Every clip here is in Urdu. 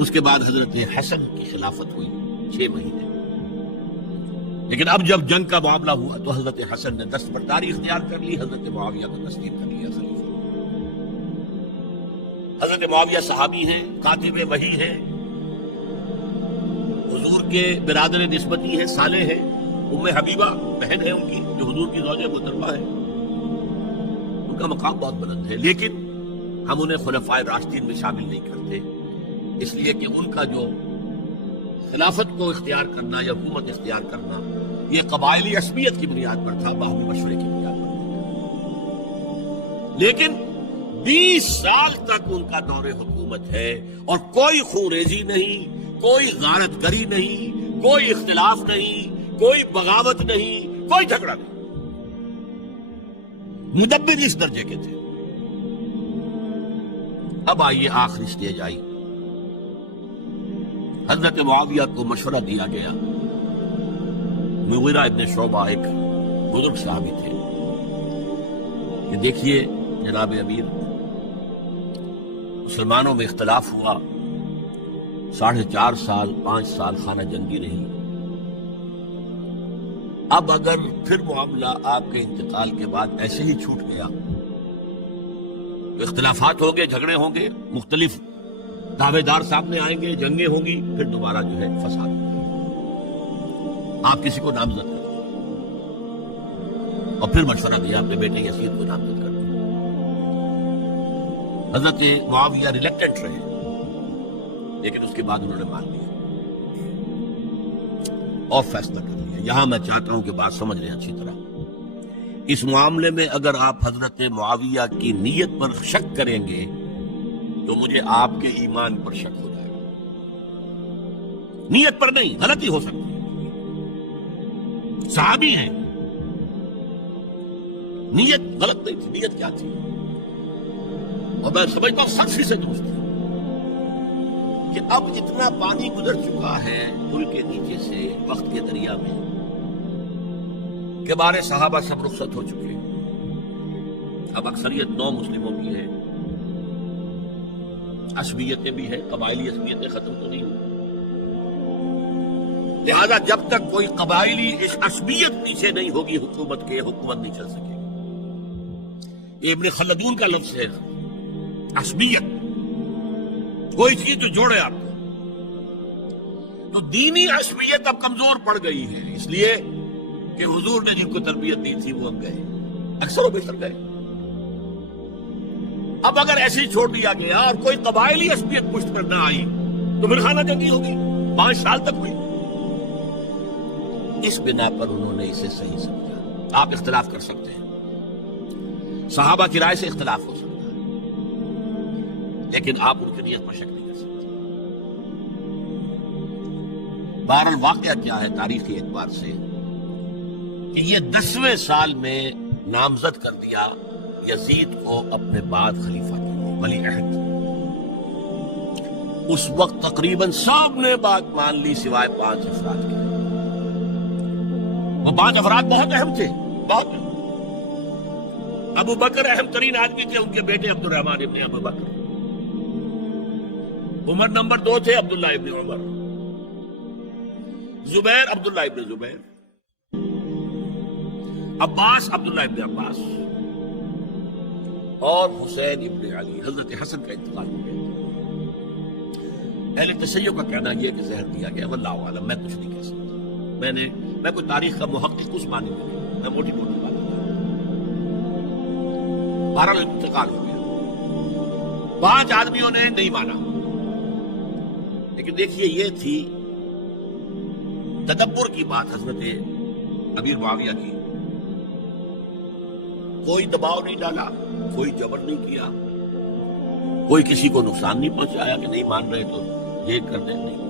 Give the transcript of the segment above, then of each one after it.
اس کے بعد حضرت حسن کی خلافت ہوئی 6 مہینے، لیکن اب جب جنگ کا معاملہ ہوا تو حضرت حسن نے دستبرداری اختیار کر لی، حضرت معاویہ کو تسلیم کر لیا خلیفہ۔ حضرت معاویہ صحابی ہیں، کاتب وحی ہیں، حضور کے برادر نسبتی ہیں، صالح ہیں، ام حبیبہ بہن ہے ان کی جو حضور کی زوجہ محترمہ ہے، ان کا مقام بہت بلند ہے، لیکن ہم انہیں خلفائے راشدین میں شامل نہیں کرتے، اس لیے کہ ان کا جو خلافت کو اختیار کرنا یا حکومت اختیار کرنا یہ قبائلی عصبیت کی بنیاد پر تھا، باہمی مشورے کی بنیاد پر تھا۔ لیکن 20 سال تک ان کا دور حکومت ہے اور کوئی خونریزی نہیں، کوئی غارت گری نہیں، کوئی اختلاف نہیں، کوئی بغاوت نہیں، کوئی جھگڑا نہیں۔ مدبر اس درجے کے تھے۔ اب آئیے آخری سٹیج آئی، حضرت معاویہ کو مشورہ دیا گیا۔ مغیرہ ابن شعبہ ایک بزرگ صحابی تھے کہ دیکھیے جناب امیر، مسلمانوں میں اختلاف ہوا، 4.5 سال 5 سال خانہ جنگی رہی، اب اگر پھر معاملہ آپ کے انتقال کے بعد ایسے ہی چھوٹ گیا تو اختلافات ہوں گے، جھگڑے ہوں گے، مختلف دعوے دار سامنے آئیں گے، جنگیں ہوں گی، پھر دوبارہ جو ہے فساد ہوگا۔ آپ کسی کو نامزد کر دیں، اور پھر مشورہ دیا اپنے بیٹے یزید کو نامزد کر دیں۔ حضرت معاویہ ریلیکٹنٹ رہے، لیکن اس کے بعد انہوں نے مان لیا اور فیصلہ کر لیا۔ یہاں میں چاہتا ہوں کہ بات سمجھ لیں اچھی طرح۔ اس معاملے میں اگر آپ حضرت معاویہ کی نیت پر شک کریں گے تو مجھے آپ کے ایمان پر شک ہو جائے گا۔ نیت پر نہیں، غلطی ہو سکتی ہے، صحابی ہیں، نیت غلط نہیں تھی، نیت کیا تھی؟ اور میں سمجھتا ہوں 100% درست تھی کہ اب اتنا پانی گزر چکا ہے پل کے نیچے سے وقت کے دریا میں کہ بارے صحابہ سب رخصت ہو چکے، اب اکثریت 9 مسلموں کی ہے، عصبیتیں بھی ہیں، قبائلی عصبیتیں ختم تو نہیں ہوئی، لہذا جب تک کوئی قبائلی عصبیت پیچھے نہیں ہوگی حکومت کے، حکومت نہیں چل سکے گی۔ یہ ابن خلدون کا لفظ ہے، عصبیت، کوئی چیز جو جوڑے آپ کو۔ تو دینی عصبیت اب کمزور پڑ گئی ہے، اس لیے کہ حضور نے جن کو تربیت دی تھی وہ اب گئے، اکثر و بیشتر گئے۔ اب اگر ایسے ہی چھوڑ دیا گیا اور کوئی قبائلی عصبیت پشت پر نہ آئی تو پھر خانہ جنگی ہوگی، 5 سال تک ہوئی۔ اس بنا پر انہوں نے اسے صحیح سمجھا۔ آپ اختلاف کر سکتے ہیں، صحابہ کی رائے سے اختلاف ہو سکتا ہے، لیکن آپ ان کی نیت پر شک نہیں کر سکتے۔ بہرحال واقعہ کیا ہے تاریخی اعتبار سے کہ یہ 10ویں سال میں نامزد کر دیا یزید کو اپنے بعد خلیفہ کے لیے، ولی عہد۔ اس وقت تقریباً سب نے بات مان لی سوائے 5 افراد کے۔ وہ 5 افراد بہت اہم تھے، بہت اہم۔ ابو بکر اہم ترین آدمی تھے، ان کے بیٹے عبد الرحمن ابن ابو بکر۔ عمر نمبر 2 تھے، عبداللہ ابن عمر۔ زبیر، عبداللہ ابن زبیر۔ عباس، عبداللہ ابن عباس۔ اور حسین ابن علی۔ حضرت حسن کا انتقال ہو گیا۔ اہل تشیع کا کہنا یہ کہ زہر دیا گیا، واللہ اعلم، میں کچھ نہیں کہہ سکتا۔ میں کوئی تاریخ کا محقق اس معنی میں نہیں، میں موٹی موٹی باتیں کرتا ہوں۔ بہرحال انتقال ہو گیا، 5 آدمیوں نے نہیں مانا، لیکن دیکھیے یہ تھی تدبر کی بات حضرت امیر معاویہ کی۔ کوئی دباؤ نہیں ڈالا، کوئی جبر نہیں کیا، کوئی کسی کو نقصان نہیں پہنچایا کہ نہیں مان رہے تو یہ کر دیں، نہیں۔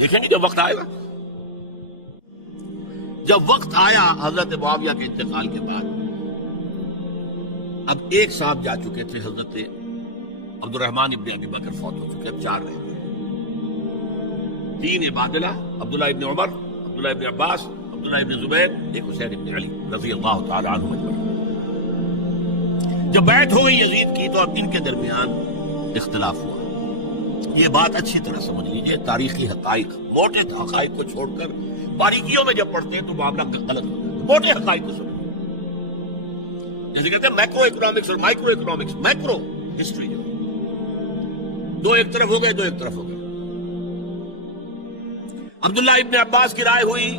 دیکھیں گے جب وقت آئے گا، جب وقت آیا حضرت معاویہ کے انتقال کے بعد، اب ایک صاحب جا چکے تھے، حضرت عبد الرحمن ابن ابی بکر فوت ہو چکے، اب 4 رہ گئے۔ 3 عبادلہ، عبداللہ ابن عمر، عبداللہ ابن عباس، عبداللہ ابن زبیر، ایک حسین ابن علی رضی اللہ تعالی عنہ اجمعین۔ جب بیعت ہو گئی یزید کی تو اب ان کے درمیان اختلاف ہوا، یہ بات اچھی طرح سمجھ لیجئے، تاریخی حقائق، موٹے حقائق کو چھوڑ کر باریکیوں میں جب پڑھتے ہیں تو معاملہ غلط ہو جاتا ہے۔ موٹے حقائق کو سمجھیں، جیسے کہتے ہیں میکرو اکنامکس اور مائکرو اکنامکس۔ میکرو ہسٹری جو ہے، دو ایک طرف ہو گئے، دو ایک طرف ہو گئے۔ عبداللہ ابن عباس کی رائے ہوئی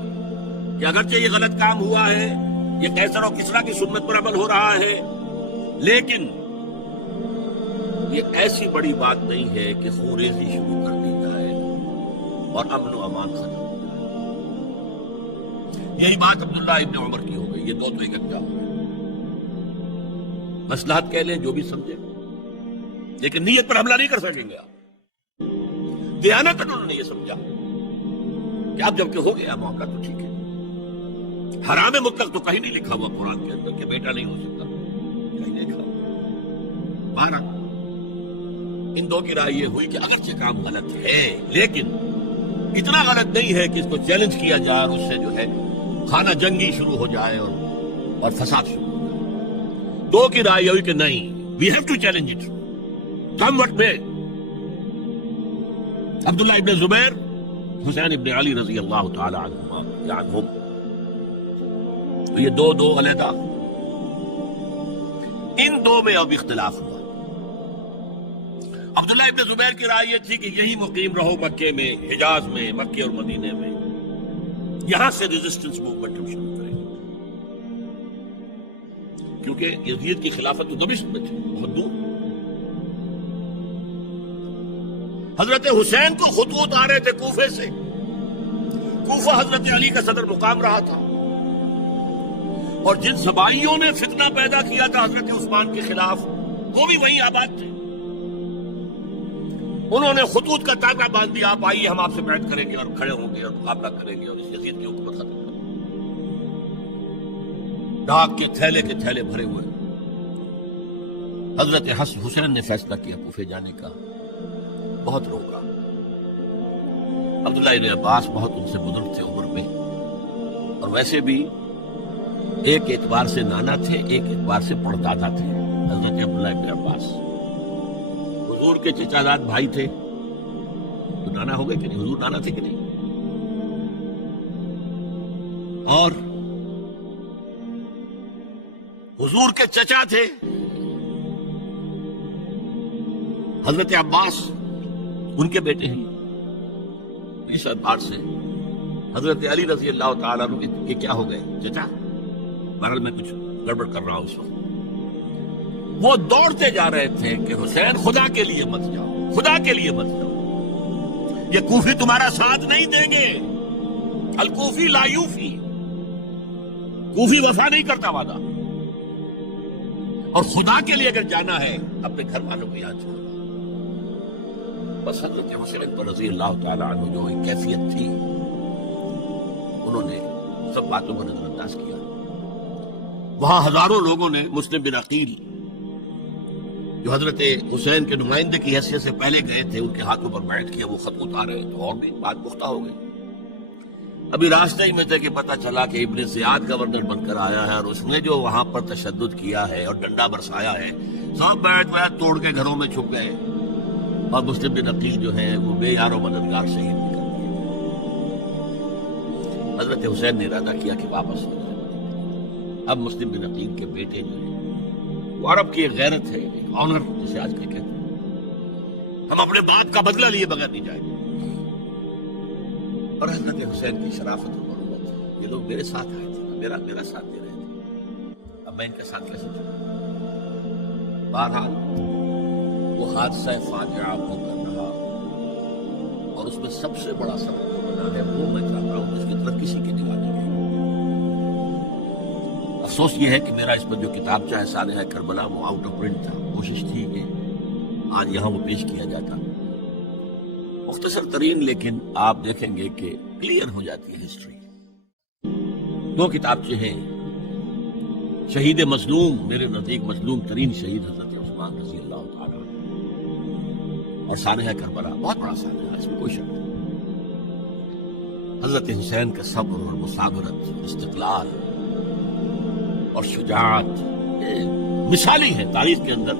کہ اگرچہ یہ غلط کام ہوا ہے، یہ قیصر و کسریٰ کی سنت پر عمل ہو رہا ہے، لیکن یہ ایسی بڑی بات نہیں ہے کہ خوریزی شروع کر دی جائے اور امن و امان ختم ہو جائے۔ یہی بات عبداللہ ابن عمر کی ہو گئی، یہ دو تو اکٹھا ہو گئے۔ مصلحت کہہ لیں، جو بھی سمجھے، لیکن نیت پر حملہ نہیں کر سکیں گے آپ۔ دیانت انہوں نے یہ سمجھا کہ اب جب کہ ہو گیا معاملہ تو ٹھیک ہے۔ حرام مطلق تو کہیں نہیں لکھا ہوا قرآن کے اندر کہ بیٹا نہیں ہو سکتا، کہیں نہیں لکھا ہوا۔ بارہ ان دو کی رائے یہ ہوئی کہ اگرچہ کام غلط ہے، لیکن اتنا غلط نہیں ہے کہ اس کو چیلنج کیا جائے اور اس سے جو ہے خانہ جنگی شروع ہو جائے اور فساد شروع ہو جائے۔ دو کی رائے یہ ہوئی کہ نہیں، we have to challenge it, come what میں۔ عبداللہ ابن زبیر، حسین ابن علی رضی اللہ تعالی عنہم، تو یہ دو علیحدہ، ان دو میں اب اختلاف ہوا۔ عبداللہ ابن زبیر کی رائے یہ تھی کہ یہی مقیم رہو مکے میں، حجاز میں، مکے اور مدینے میں، یہاں سے ریزسٹنس موومنٹ ہم شروع کریں، کیونکہ یزید کی خلافت تو دمشق میں تھی، بہت دور۔ حضرت حسین کو خطوط آ رہے تھے کوفے سے، کوفہ حضرت علی کا صدر مقام رہا تھا، اور جن سبائیوں نے فتنہ پیدا کیا تھا حضرت عثمان کے خلاف، وہ بھی وہیں آباد تھے۔ انہوں نے خطوط کا تاکہ باندھ دیا، آپ آئیے، ہم آپ سے بیعت کریں گے اور کھڑے ہوں گے اور مقابلہ کریں گے اور اس یزید کی حکومت ختم کریں گے۔ ڈاک کے تھیلے بھرے ہوئے۔ حضرت حسین نے فیصلہ کیا کوفے جانے کا، بہت روکا۔ عبداللہ ابن عباس بہت ان سے بزرگ تھے عمر میں، اور ویسے بھی ایک اعتبار سے نانا تھے، ایک اعتبار سے پردادا تھے حضرت عبداللہ ابن عباس۔ حضور کے چچا زاد بھائی تھے تو نانا ہو گئے کہ نہیں؟ حضور نانا تھے کہ نہیں؟ اور حضور کے چچا تھے حضرت عباس، ان کے بیٹے ہیں۔ اس اعتبار سے حضرت علی رضی اللہ تعالیٰ عنہ کے کیا ہو گئے؟ چچا۔ بہرحال میں کچھ گڑبڑ کر رہا ہوں اس وقت۔ وہ دوڑتے جا رہے تھے کہ حسین خدا کے لیے مت جاؤ، خدا کے لیے مت جاؤ، یہ کوفی تمہارا ساتھ نہیں دیں گے، الکوفی لا یوفی، کوفی وفا نہیں کرتا وعدہ، اور خدا کے لیے اگر جانا ہے اپنے گھر والوں کو یاد چھوڑو۔ بس حضرت حسین پر رضی اللہ تعالیٰ عنہ جو ایک کیفیت تھی، انہوں نے سب باتوں کو نظر انداز کیا۔ وہاں ہزاروں لوگوں نے، مسلم بن عقیل جو حضرت حسین کے نمائندے کی حیثیت سے پہلے گئے تھے، ان کے ہاتھوں پر بیعت کیا، وہ خط اتار رہے تو اور بھی بات پختہ ہو گئی۔ ابھی راستے ہی میں تھے کہ پتہ چلا کہ ابن زیاد گورنر بن کر آیا ہے، اور اس نے جو وہاں پر تشدد کیا ہے اور ڈنڈا برسایا ہے، سب بیعت توڑ کے گھروں میں چھپ گئے، اور مسلم بن عقیل جو ہے وہ بے یار و مددگار شہید بھی کر دیے۔ حضرت حسین نے ارادہ کیا کہ واپس ہو جائے۔ اب مسلم بن عقیل کے بیٹے جو ہیں، وہ عرب کی ایک غیرت ہے، ایک آنر جسے آج کل کہتے ہیں، ہم اپنے باپ کا بدلہ لیے بغیر نہیں جائیں گے۔ اور حضرت حسین کی شرافت و مروت، یہ لوگ میرے ساتھ آئے تھے، میرا ساتھ دے رہے تھے، اب میں ان کے ساتھ کیسے چلوں؟ بہرحال وہ حادثہ فاجعہ ہو کر رہا، اور اس میں سب سے بڑا سبق جو بنا ہے وہ میں چاہتا ہوں اس کی طرف کسی کی نگاہ نہیں گئی۔ افسوس یہ ہے کہ میرا اس پر جو کتابچہ ہے سالحہ کربلا، وہ آؤٹ آف پرنٹ تھا۔ کوشش تھی کہ آج یہاں وہ پیش کیا جاتا، مختصر ترین، لیکن آپ دیکھیں گے کہ کلیئر ہو جاتی ہے ہسٹری۔ دو کتابچے ہیں، شہید مظلوم، میرے نزدیک مظلوم ترین شہید حضرت عثمان رضی اللہ تعالیٰ عنہ، اور سالحہ کربلا، بہت بڑا سالحہ، اس میں کوئی شک نہیں۔ حضرت حسین کا صبر اور مثابرت، استقلال اور شجاعت مثالی ہے تاریخ کے اندر۔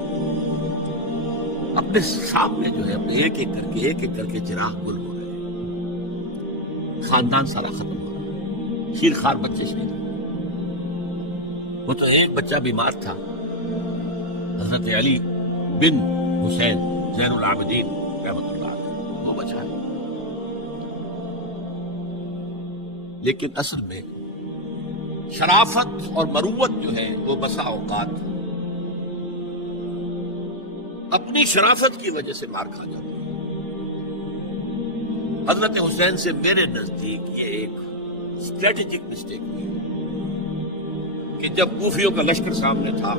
اپنے سامنے جو ہے اپنے ایک ایک کر کے چراغ گل ہو رہے ہیں، خاندان سارا ختم ہو رہا ہے، شیر خوار بچے شہید ہو رہے ہیں۔ وہ تو ایک بچہ بیمار تھا، حضرت علی بن حسین زین العابدین رحمۃ اللہ علیہ، وہ بچا ہے۔ لیکن اصل میں شرافت اور مروت جو ہے وہ بسا اوقات اپنی شرافت کی وجہ سے مار کھا جاتی ہے۔ حضرت حسین سے میرے نزدیک یہ ایک اسٹریٹجک مسٹیک ہوئی کہ جب کوفیوں کا لشکر سامنے تھا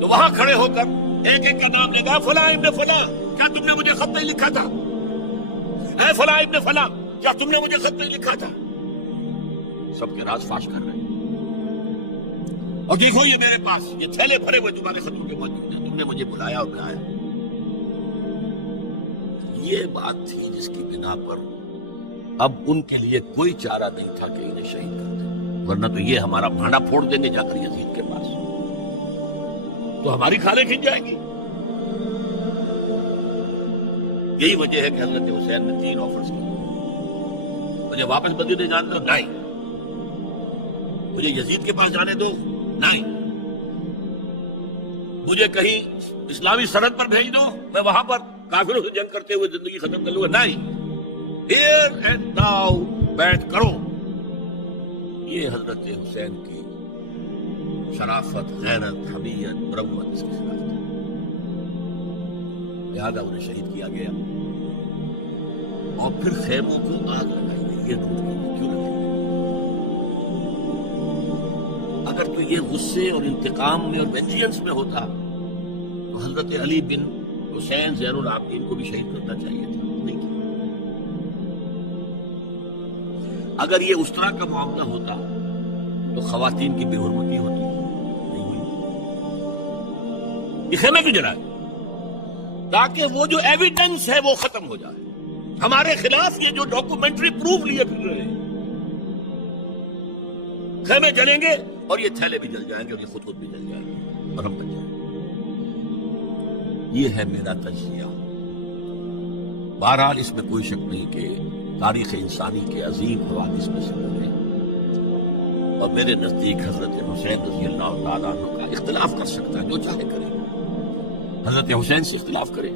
تو وہاں کھڑے ہو کر ایک ایک کا نام لے گا، فلاں ابن فلاں کیا تم نے مجھے خط نہیں لکھا تھا؟ اے فلاں ابن فلاں کیا تم نے مجھے خط نہیں لکھا تھا؟ سب کے راز فاش کر رہے ہیں۔ اور دیکھو یہ میرے پاس یہ تھیلے بھرے ہوئے تمہارے خطوں کے موجود ہیں، تم نے مجھے بلایا اور بلایا۔ یہ بات تھی جس کی بنا پر اب ان کے لیے کوئی چارہ نہیں تھا کہ انہیں شہید کر دیں، ورنہ تو یہ ہمارا بھانڈا پھوڑ دیں گے جا کر یزید کے پاس، تو ہماری کھالیں کھنچ جائیں گی۔ یہی وجہ ہے کہ حضرت حسین نے 3 آفرز کی، مجھے واپس مدینے جانے دو، نہیں، مجھے یزید کے پاس جانے دو، نہیں، مجھے کہیں اسلامی سرحد پر بھیج دو، میں وہاں پر کافروں سے جنگ کرتے ہوئے زندگی ختم کر لوں گا، نہیں، ہیئر اینڈ ناؤ بیٹھ کرو۔ یہ حضرت حسین کی شرافت، غیرت، حمیت، مروت اس کی شرافت ہے، لہذا انہیں شہید کیا گیا۔ اور پھر خیموں کو آگ لگائی گئی، یہ ڈھونڈ کیوں لگائی گئی؟ اگر تو یہ غصے اور انتقام میں اور وینجینس میں ہوتا تو حضرت علی بن حسین زین العابدین کو بھی شہید کرنا چاہیے تھا، نہیں کیا۔ اگر یہ اس طرح کا معاملہ ہوتا تو خواتین کی بے حرمتی ہوتی، نہیں ہوئی۔ یہ خیمے کیوں جلائے؟ تاکہ وہ جو ایویڈنس ہے وہ ختم ہو جائے، ہمارے خلاف یہ جو ڈاکومنٹری پروف لیے پھر رہے ہیں، خیمے جلیں گے اور یہ تھیلے بھی جل جائیں گے اور یہ خود بھی جل جائیں گے اور ہم بچ جائیں گے۔ یہ ہے میرا تجزیہ۔ بہرحال اس میں کوئی شک نہیں کہ تاریخ انسانی کے عظیم حوادث میں سے ہے، اور میرے نزدیک حضرت حسین رضی اللہ تعالیٰ عنہ کا اختلاف کر سکتا ہے، جو چاہے کرے، حضرت حسین سے اختلاف کرے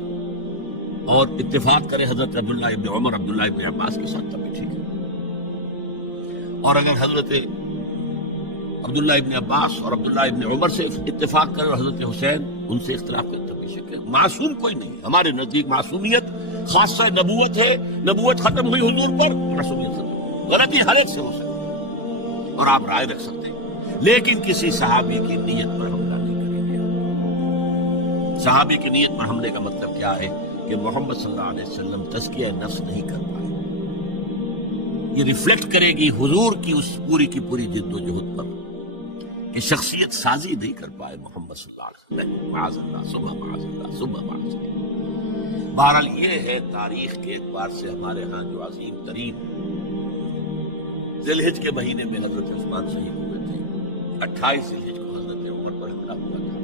اور اتفاق کرے حضرت عبداللہ ابن عمر، عبداللہ ابن عباس کے ساتھ، تب بھی ٹھیک ہے۔ اور اگر حضرت عبداللہ ابن عباس اور عبداللہ ابن عمر سے اتفاق کرے اور حضرت حسین ان سے اختلاف کرے، تب بھی شک ہے۔ معصوم کوئی نہیں، ہمارے نزدیک معصومیت خاصہ نبوت ہے، نبوت ختم ہوئی حضور پر، معصومیت ختم، غلطی ہر ایک سے ہو سکتی ہے اور آپ رائے رکھ سکتے ہیں، لیکن کسی صحابی کی نیت پر حملہ نہیں کریں گے۔ صحابی کی نیت پر حملے کا مطلب کیا ہے کہ محمد صلی اللہ علیہ وسلم تزکیہ نفس نہیں کر پائے، یہ ریفلیکٹ کرے گی حضور کی اس پوری کی پوری جد و جہد پر کہ شخصیت سازی نہیں کر پائے محمد صلی اللہ علیہ وسلم، معاذ اللہ، صبح معاذ اللہ، صبح معاذ اللہ۔ بہرحال یہ ہے تاریخ کے اعتبار سے ہمارے ہاں جو عظیم ترین ذی الحجہ کے مہینے میں حضرت عثمان شہید ہوئے تھے، 28 ذی الحجہ کو حضرت عمر پر حملہ ہوا تھا،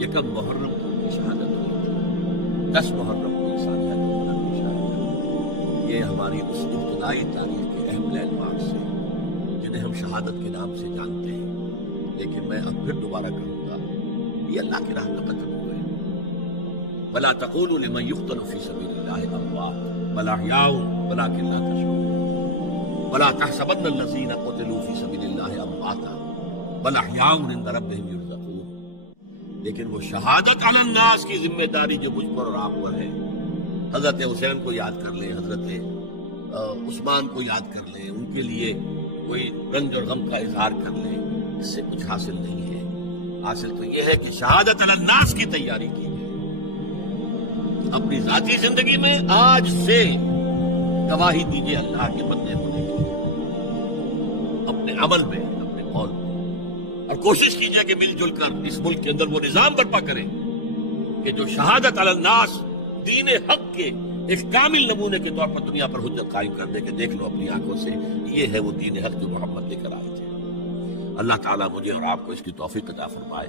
1 محرم کو ان کی شہادت ہوئی تھی، 10 محرم کو انسانیت کی شہادت ہوئی۔ یہ ہماری اس ابتدائی تاریخ کے اہم لینڈ مارکس ہیں جنہیں ہم شہادت کے نام سے جانتے ہیں، لیکن میں اب پھر دوبارہ کہوں گا یہ اللہ کی راہ میں قتل ہوئے۔ وَلَا تَقُولُوا لِمَنْ يُقْتَلُ فِي سَبِيلِ اللَّهِ أَمْوَاتٌ بَلْ أَحْيَاءٌ وَلَكِنْ لَا تَشْعُرُونَ وَلَا تَحْسَبَنَّ الَّذِينَ قُتِلُوا فِي سَبِيلِ اللَّهِ أَمْوَاتًا بَلْ أَحْيَاءٌ عِندَ رَبِّهِمْ يُرْزَقُونَ۔ لیکن وہ شہادت علی الناس کی ذمہ داری جو مجھ پر اور آپ پر ہے، حضرت حسین کو یاد کر لیں، حضرت عثمان کو یاد کر لیں، ان کے لیے کوئی رنج اور غم کا اظہار کر لیں، اس سے کچھ حاصل نہیں ہے۔ حاصل تو یہ ہے کہ شہادت علی الناس کی تیاری کی جائے، اپنی ذاتی زندگی میں آج سے گواہی دیجیے اللہ کے بندے ہونے کی، اپنے عمل میں، اپنے قول میں، اور کوشش کیجیے کہ مل جل کر اس ملک کے اندر وہ نظام برپا کریں کہ جو شہادت علی الناس دین حق کے ایک کامل نمونے کے طور پر دنیا پر حجت قائم کر دے کہ دیکھ لو اپنی آنکھوں سے یہ ہے وہ دین حق جو محمد لے کر آئے تھے۔ اللہ تعالیٰ مجھے اور آپ کو اس کی توفیق عطا فرمائے۔